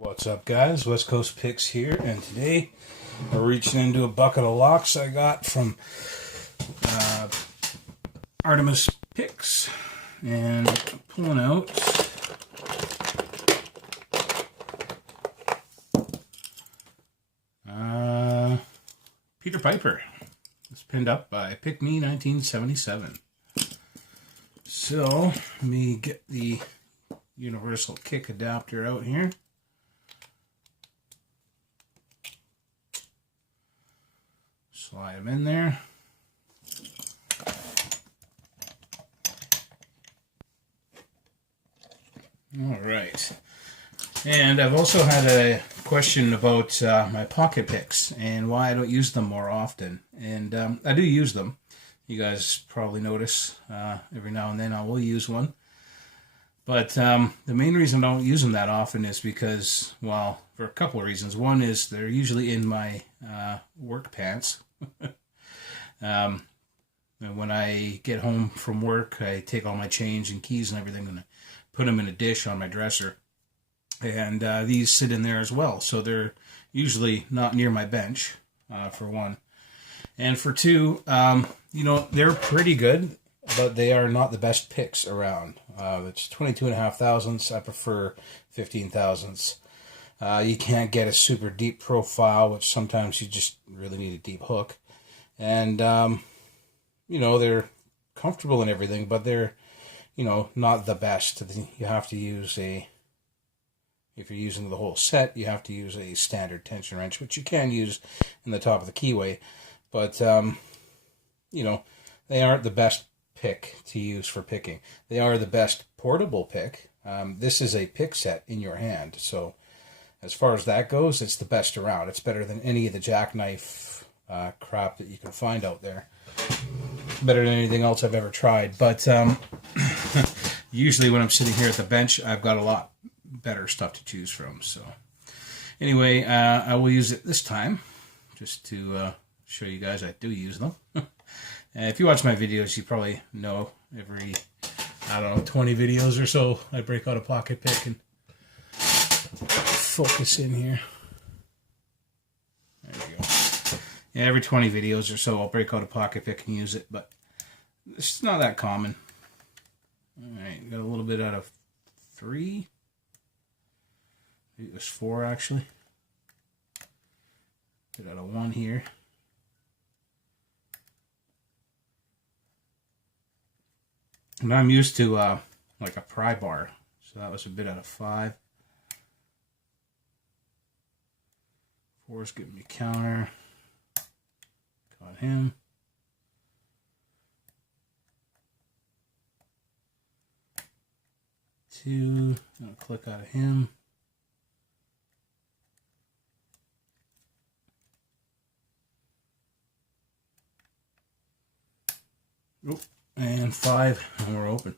What's up, guys? West Coast Picks here, and today we're reaching into a bucket of locks I got from Artemis Picks, and pulling out Peter Piper. It's pinned up by PickME 1977. So let me get the universal kick adapter out here. Slide them in there. All right. And I've also had a question about my pocket picks and why I don't use them more often. And I do use them. You guys probably notice every now and then I will use one. But the main reason I don't use them that often is because, well, for a couple of reasons. One is they're usually in my work pants. And when I get home from work, I take all my change and keys and everything and I put them in a dish on my dresser. And these sit in there as well. So they're usually not near my bench, for one. And for two, they're pretty good, but they are not the best picks around. It's 22.5 thousandths. I prefer 15 thousandths. You can't get a super deep profile, which sometimes you just really need a deep hook. And, they're comfortable and everything, but they're, not the best. You have to use if you're using the whole set, you have to use a standard tension wrench, which you can use in the top of the keyway. But, they aren't the best pick to use for picking. They are the best portable pick. This is a pick set in your hand. So as far as that goes, it's the best around. It's better than any of the jackknife crap that you can find out there. Better than anything else I've ever tried. But usually when I'm sitting here at the bench, I've got a lot better stuff to choose from. So anyway, I will use it this time just to show you guys I do use them. If you watch my videos, you probably know every, 20 videos or so, I break out a pocket pick and focus in here. There we go. Yeah, every 20 videos or so, I'll break out a pocket pick and use it, but it's not that common. All right, got a little bit out of 3. It was 4, actually. Bit out of 1 here. And I'm used to like a pry bar, so that was a bit out of 5. 4's giving me counter. Got him. 2. Gonna click out of him. Oop. And 5, and we're open.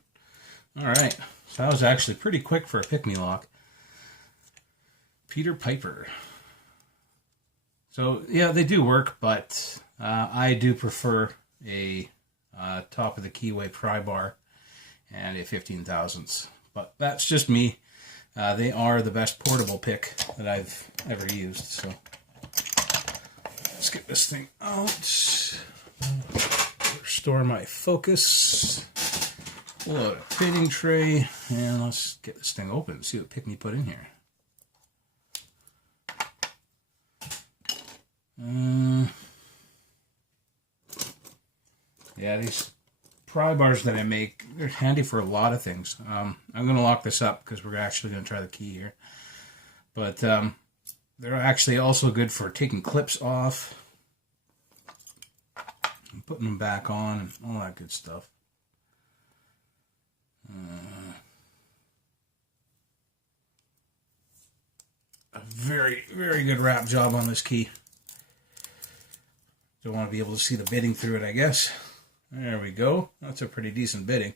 Alright, so that was actually pretty quick for a pick-me lock. Peter Piper. So, yeah, they do work, but I do prefer a top of the keyway pry bar and a 15 thousandths. But that's just me. They are the best portable pick that I've ever used. So, let's get this thing out. Restore my focus. Pull out a pitting tray, and let's get this thing open and see what PickME put in here. Yeah, these pry bars that I make, they're handy for a lot of things. I'm going to lock this up because we're actually going to try the key here. But they're actually also good for taking clips off, putting them back on, and all that good stuff. A very, very good wrap job on this key. Don't want to be able to see the bitting through it, I guess. There we go. That's a pretty decent bitting.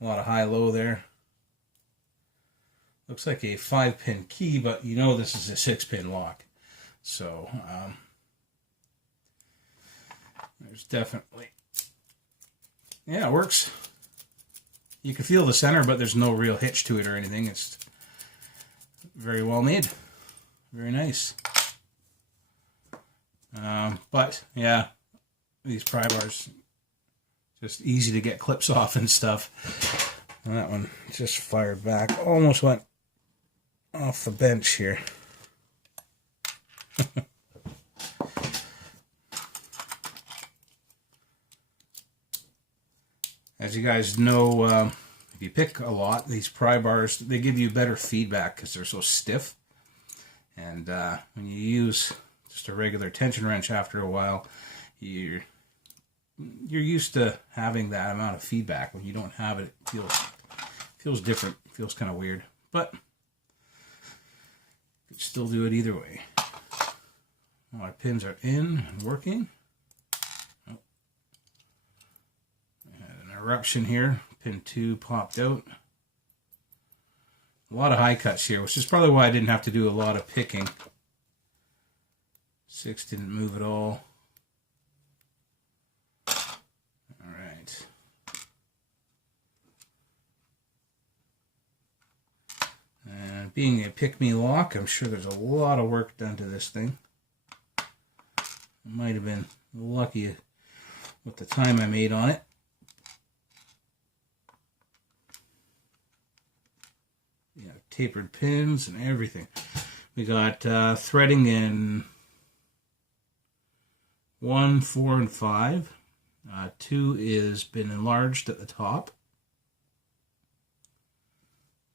A lot of high-low there. Looks like a 5-pin key, but you know this is a 6-pin lock. So, there's definitely... Yeah, it works. You can feel the center, but there's no real hitch to it or anything. It's very well made. Very nice. But yeah, these pry bars, just easy to get clips off and stuff. And that one just fired back. Almost went off the bench here. As you guys know, if you pick a lot, these pry bars, they give you better feedback because they're so stiff. And when you use just a regular tension wrench after a while, you're used to having that amount of feedback. When you don't have it, it feels different. It feels kind of weird. But you can still do it either way. All our pins are in and working. Oh. Had an eruption here. Pin 2 popped out. A lot of high cuts here, which is probably why I didn't have to do a lot of picking. 6 didn't move at all. Alright. And being a PickME lock, I'm sure there's a lot of work done to this thing. I might have been lucky with the time I made on it. Yeah, tapered pins and everything. We got threading in 1, 4, and 5. 2 is been enlarged at the top.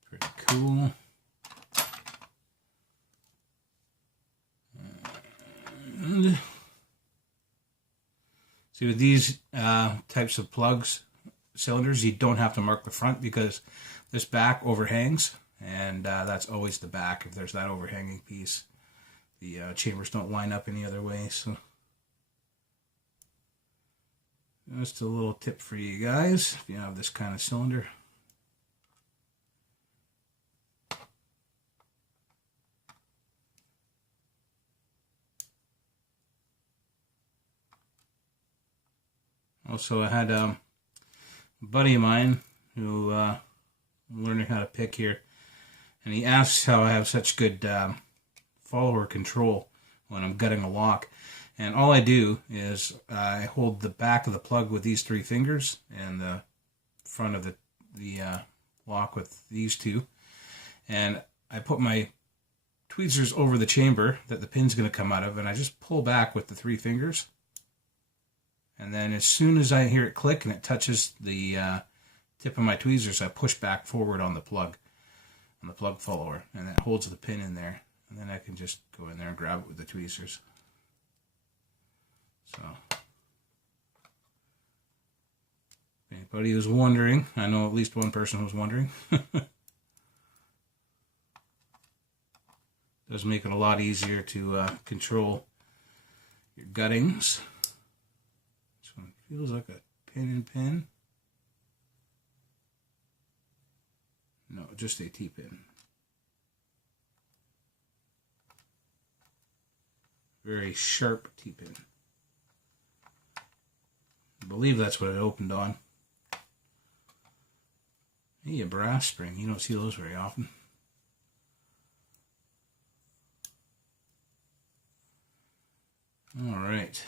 Pretty cool. And see, with these types of plugs, cylinders, you don't have to mark the front because this back overhangs, and that's always the back. If there's that overhanging piece, the chambers don't line up any other way. So just a little tip for you guys if you have this kind of cylinder. Also, I had a buddy of mine who learning how to pick here, and he asks how I have such good follower control when I'm gutting a lock. And all I do is I hold the back of the plug with these 3 fingers and the front of the lock with these 2, and I put my tweezers over the chamber that the pin's going to come out of, and I just pull back with the 3 fingers. And then as soon as I hear it click and it touches the tip of my tweezers, I push back forward on the plug follower, and that holds the pin in there. And then I can just go in there and grab it with the tweezers. So, if anybody who's wondering, I know at least one person who's wondering. Does make it a lot easier to control your guttings. This one feels like a pin and pin. No, just a T-pin. Very sharp T-pin. I believe that's what it opened on. Hey, a brass spring. You don't see those very often. All right.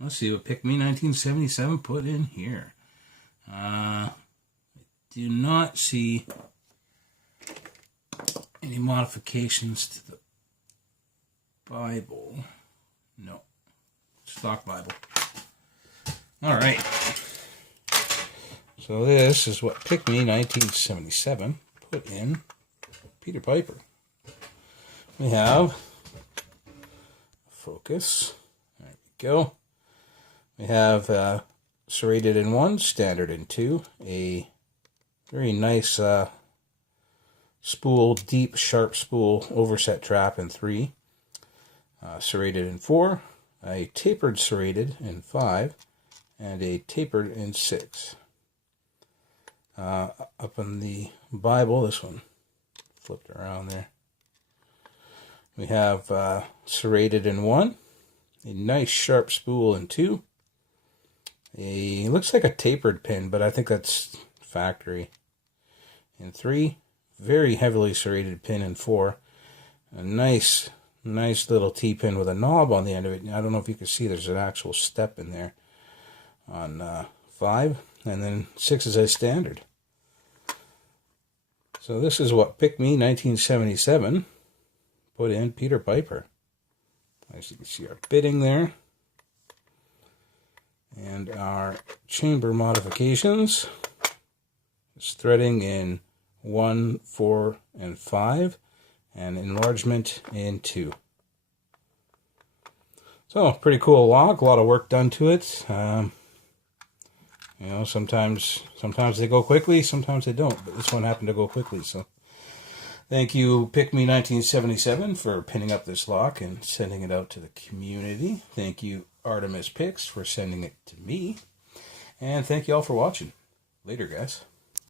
Let's see what PickME 1977 put in here. I do not see any modifications to the Bible. No. Stock Bible. All right. So this is what PickME 1977 put in Peter Piper. We have focus. There we go. We have serrated in 1, standard in 2, a very nice spool, deep, sharp spool overset trap in 3, serrated in 4, a tapered serrated in 5, and a tapered in 6. Up in the Bible, this one flipped around there. We have serrated in 1, a nice sharp spool in 2, looks like a tapered pin, but I think that's factory. In 3, very heavily serrated pin in 4. A nice little T-pin with a knob on the end of it. I don't know if you can see, there's an actual step in there on 5, and then 6 is a standard. So this is what PickME 1977 put in Peter Piper. As you can see, our bitting there, and our chamber modifications is threading in 1, 4, and 5, and enlargement in 2. So, pretty cool lock. A lot of work done to it. You know, sometimes they go quickly, sometimes they don't. But this one happened to go quickly. So, thank you, PickME 1977, for pinning up this lock and sending it out to the community. Thank you, Artemis Picks, for sending it to me. And thank you all for watching. Later, guys.